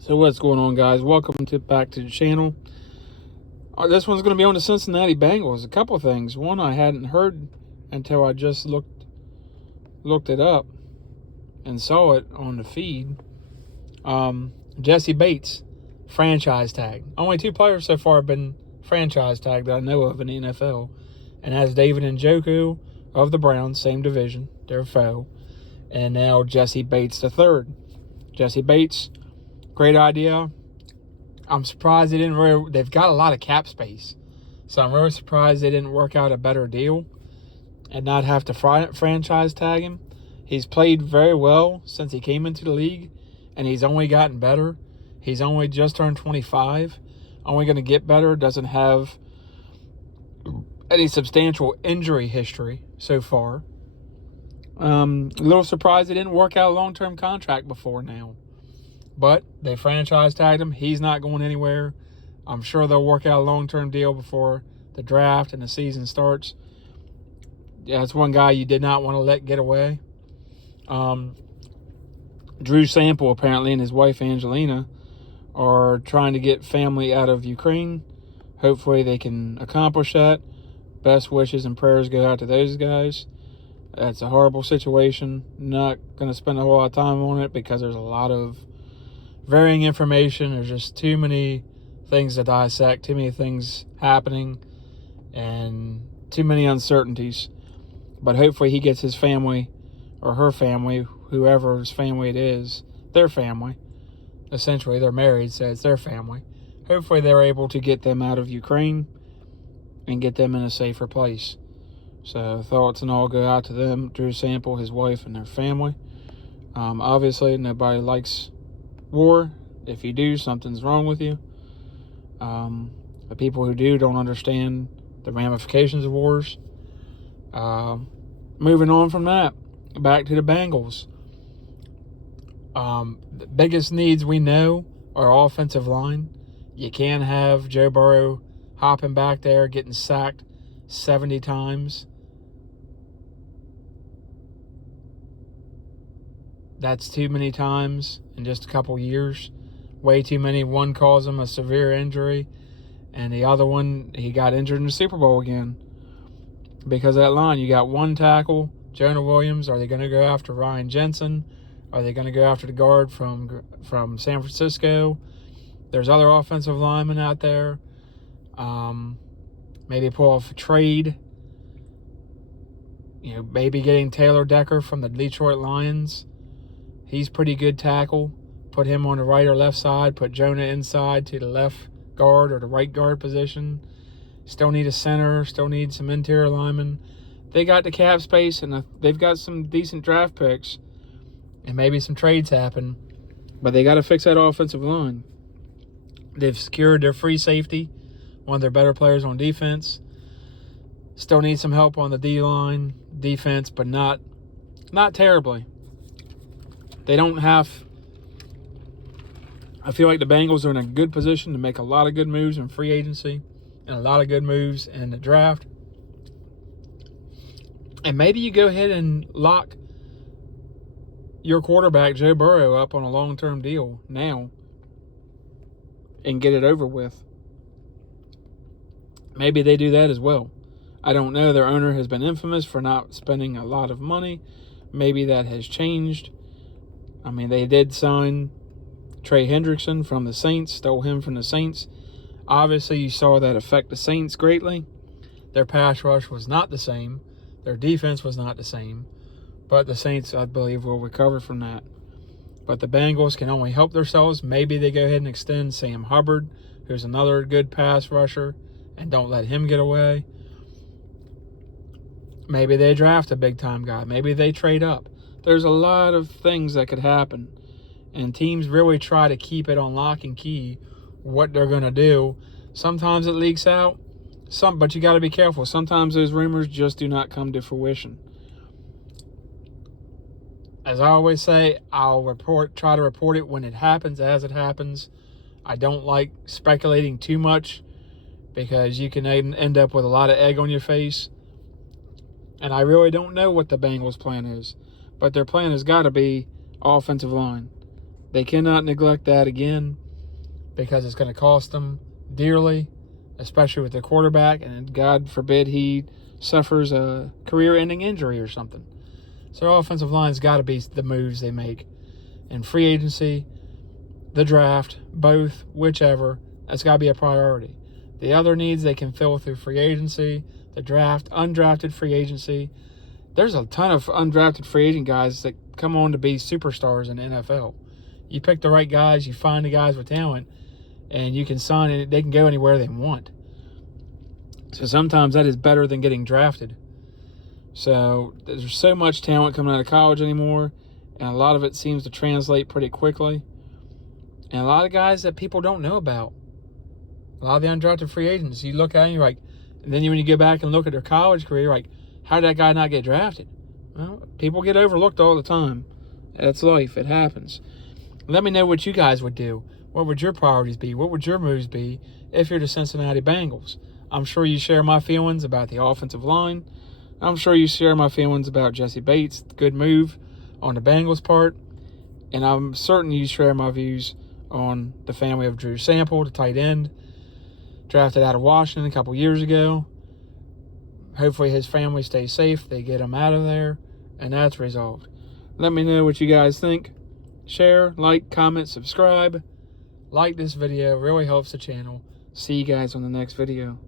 So what's going on, guys? Welcome back to the channel. This one's going to be on the Cincinnati Bengals. A couple things. One, I hadn't heard until I just looked it up and saw it on the feed. Jesse Bates, franchise tag. Only 2 players so far have been franchise tagged that I know of in the NFL. And that's David Njoku of the Browns, same division, their foe. And now Jesse Bates III. Jesse Bates, great idea. I'm surprised they didn't. They've got a lot of cap space, so I'm really surprised they didn't work out a better deal and not have to franchise tag him. He's played very well since he came into the league, and he's only gotten better. He's only just turned 25, only going to get better. Doesn't have any substantial injury history so far. A little surprised they didn't work out a long-term contract before now. But they franchise tagged him. He's not going anywhere. I'm sure they'll work out a long-term deal before the draft and the season starts. Yeah, that's one guy you did not want to let get away. Drew Sample, apparently, and his wife Angelina are trying to get family out of Ukraine. Hopefully they can accomplish that. Best wishes and prayers go out to those guys. That's a horrible situation. Not going to spend a whole lot of time on it because there's a lot of varying information. There's just too many things to dissect, too many things happening, and too many uncertainties. But hopefully he gets his family or her family, whoever's family it is, their family. Essentially, they're married, so it's their family. Hopefully they're able to get them out of Ukraine and get them in a safer place. So thoughts and all go out to them, Drew Sample, his wife, and their family. Obviously, nobody likes war. If you do, something's wrong with you. The people who do don't understand the ramifications of wars. Moving on from that, back to the Bengals. The biggest needs we know are offensive line. You can't have Joe Burrow hopping back there, getting sacked 70 times. That's too many times in just a couple years. Way too many. One caused him a severe injury, and the other one, he got injured in the Super Bowl again. Because of that line, you got one tackle, Jonah Williams. Are they going to go after Ryan Jensen? Are they going to go after the guard from San Francisco? There's other offensive linemen out there. Maybe pull off a trade. Maybe getting Taylor Decker from the Detroit Lions. He's pretty good tackle. Put him on the right or left side. Put Jonah inside to the left guard or the right guard position. Still need a center. Still need some interior linemen. They got the cap space, and they've got some decent draft picks. And maybe some trades happen. But they got to fix that offensive line. They've secured their free safety, one of their better players on defense. Still need some help on the D-line, defense, but not terribly. They don't have... I feel like the Bengals are in a good position to make a lot of good moves in free agency and a lot of good moves in the draft. And maybe you go ahead and lock your quarterback, Joe Burrow, up on a long-term deal now and get it over with. Maybe they do that as well. I don't know. Their owner has been infamous for not spending a lot of money. Maybe that has changed. I mean, they did sign Trey Hendrickson from the Saints, stole him from the Saints. Obviously, you saw that affect the Saints greatly. Their pass rush was not the same. Their defense was not the same. But the Saints, I believe, will recover from that. But the Bengals can only help themselves. Maybe they go ahead and extend Sam Hubbard, who's another good pass rusher, and don't let him get away. Maybe they draft a big-time guy. Maybe they trade up. There's a lot of things that could happen. And teams really try to keep it on lock and key what they're going to do. Sometimes it leaks out, but you got to be careful. Sometimes those rumors just do not come to fruition. As I always say, I'll try to report it when it happens, as it happens. I don't like speculating too much because you can end up with a lot of egg on your face. And I really don't know what the Bengals' plan is. But their plan has got to be offensive line. They cannot neglect that again, because it's going to cost them dearly, especially with their quarterback, and God forbid he suffers a career-ending injury or something. So our offensive line's got to be the moves they make. And free agency, the draft, both, whichever, that's got to be a priority. The other needs they can fill through free agency, the draft, undrafted free agency. There's a ton of undrafted free agent guys that come on to be superstars in the NFL. You pick the right guys, you find the guys with talent, and you can sign it. They can go anywhere they want. So sometimes that is better than getting drafted. So there's so much talent coming out of college anymore, and a lot of it seems to translate pretty quickly. And a lot of guys that people don't know about. A lot of the undrafted free agents, you look at them, you're like, and then when you go back and look at their college career, you're like, how did that guy not get drafted? Well, people get overlooked all the time. That's life. It happens. Let me know what you guys would do. What would your priorities be? What would your moves be if you're the Cincinnati Bengals? I'm sure you share my feelings about the offensive line. I'm sure you share my feelings about Jesse Bates. Good move on the Bengals' part. And I'm certain you share my views on the family of Drew Sample, the tight end, drafted out of Washington a couple years ago. Hopefully his family stays safe. They get him out of there, and that's resolved. Let me know what you guys think. Share, like, comment, subscribe. Like this video. It really helps the channel. See you guys on the next video.